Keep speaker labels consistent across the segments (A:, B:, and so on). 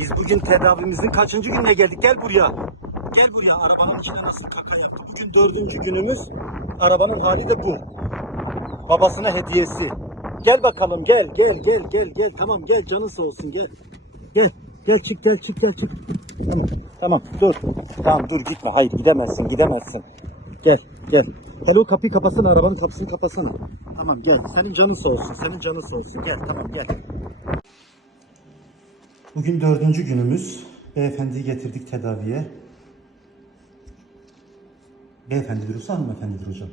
A: Biz bugün tedavimizin kaçıncı gününe geldik? Gel buraya. Gel buraya. Arabanın içine nasıl kaka yaptı? Bugün dördüncü günümüz. Arabanın hali de bu. Babasına hediyesi. Gel bakalım gel gel gel gel gel. Tamam gel canın sağ olsun gel. Gel. Gel çık gel çık gel çık. Tamam tamam dur. Tamam dur gitme. Hayır gidemezsin gidemezsin. Gel gel. Hello kapıyı kapasana arabanın kapısını kapasana. Tamam gel. Senin canın sağ olsun. Senin canın sağ olsun. Gel tamam gel. Bugün dördüncü günümüz. Beyefendiyi getirdik tedaviye. Beyefendidir yoksa hanımefendidir hocam.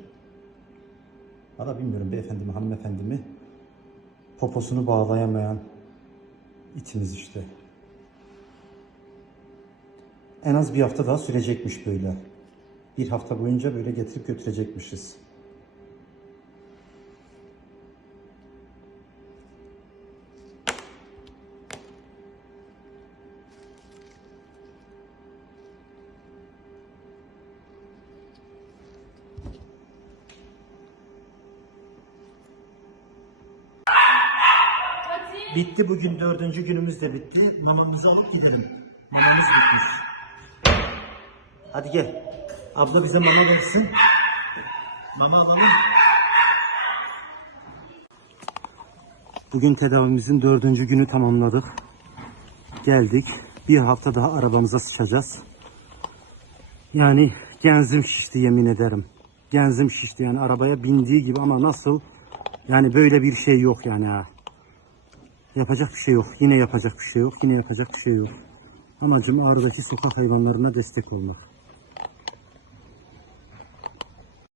A: Valla bilmiyorum beyefendi mi hanımefendi mi. Poposunu bağlayamayan itimiz işte. En az bir hafta daha sürecekmiş böyle. Bir hafta boyunca böyle getirip götürecekmişiz. Bitti bugün dördüncü günümüz de bitti. Mamamızı alıp gidelim. Mamamız bitmiş. Hadi gel. Abla bize mama versin. Mama alalım. Bugün tedavimizin dördüncü günü tamamladık. Geldik. Bir hafta daha arabamıza sıçacağız. Yani genzim şişti yemin ederim. Genzim şişti yani arabaya bindiği gibi ama nasıl? Yani böyle bir şey yok yani ha. Yapacak bir şey yok. Yine yapacak bir şey yok. Yine yapacak bir şey yok. Amacım ağrıdaki sokak hayvanlarına destek olmak.